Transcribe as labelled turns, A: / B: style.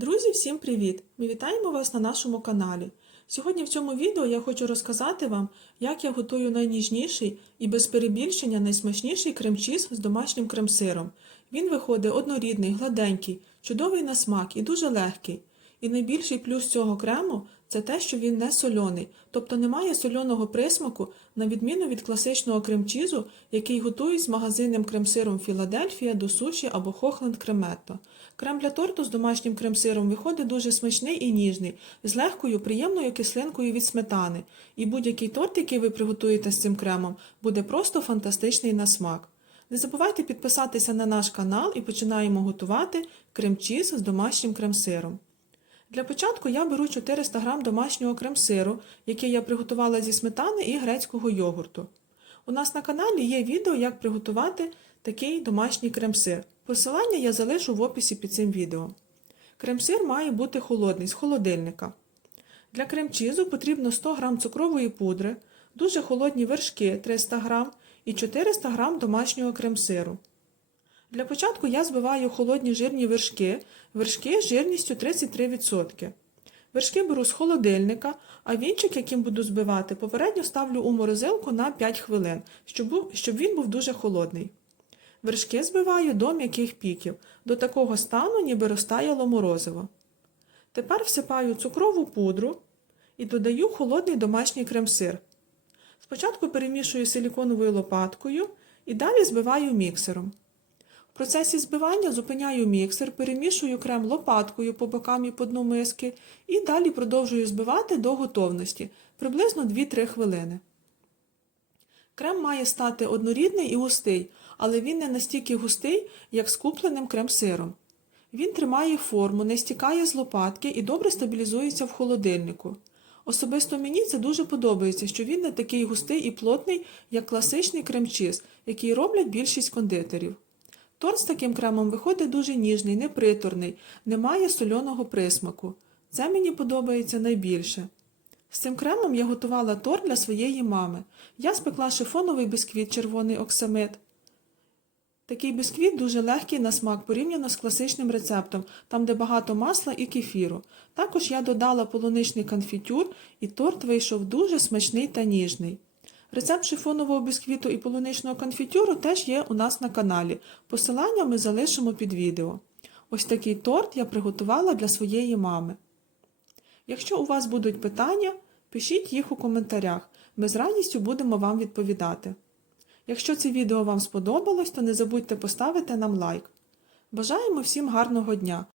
A: Друзі, всім привіт! Ми вітаємо вас на нашому каналі. Сьогодні в цьому відео я хочу розказати вам, як я готую найніжніший і без перебільшення найсмачніший крем-чіз з домашнім крем-сиром. Він виходить однорідний, гладенький, чудовий на смак і дуже легкий. І найбільший плюс цього крему це те, що він не сольоний, тобто немає сольоного присмаку, на відміну від класичного крем-чізу, який готують з магазинним крем-сиром Філадельфія до суші або Хохленд Креметто. Крем для торту з домашнім крем-сиром виходить дуже смачний і ніжний, з легкою приємною кислинкою від сметани. І будь-який торт, який ви приготуєте з цим кремом, буде просто фантастичний на смак. Не забувайте підписатися на наш канал і починаємо готувати крем-чіз з домашнім крем-сиром. Для початку я беру 400 г домашнього крем-сиру, який я приготувала зі сметани і грецького йогурту. У нас на каналі є відео, як приготувати такий домашній крем-сир. Посилання я залишу в описі під цим відео. Крем-сир має бути холодний з холодильника. Для крем-чізу потрібно 100 г цукрової пудри, дуже холодні вершки 300 г і 400 г домашнього крем-сиру. Для початку я збиваю холодні жирні вершки, вершки з жирністю 33%. Вершки беру з холодильника, а вінчик, яким буду збивати, попередньо ставлю у морозилку на 5 хвилин, щоб, щоб він був дуже холодний. Вершки збиваю до м'яких піків, до такого стану, ніби розтаяло морозиво. Тепер всипаю цукрову пудру і додаю холодний домашній крем-сир. Спочатку перемішую силіконовою лопаткою і далі збиваю міксером. Процесі збивання зупиняю міксер, перемішую крем лопаткою по бокам і по дну миски і далі продовжую збивати до готовності приблизно 2-3 хвилини. Крем має стати однорідний і густий, але він не настільки густий, як з купленим крем-сиром. Він тримає форму, не стікає з лопатки і добре стабілізується в холодильнику. Особисто мені це дуже подобається, що він не такий густий і плотний, як класичний крем-чіз, який роблять більшість кондитерів. Торт з таким кремом виходить дуже ніжний, неприторний, не має сольоного присмаку. Це мені подобається найбільше. З цим кремом я готувала торт для своєї мами. Я спекла шифоновий бісквіт червоний оксамит. Такий бісквіт дуже легкий на смак порівняно з класичним рецептом, там де багато масла і кефіру. Також я додала полуничний конфітюр, і торт вийшов дуже смачний та ніжний. Рецепт шифонового бісквіту і полуничного конфітюру теж є у нас на каналі. Посилання ми залишимо під відео. Ось такий торт я приготувала для своєї мами. Якщо у вас будуть питання, пишіть їх у коментарях. Ми з радістю будемо вам відповідати. Якщо це відео вам сподобалось, то не забудьте поставити нам лайк. Бажаємо всім гарного дня!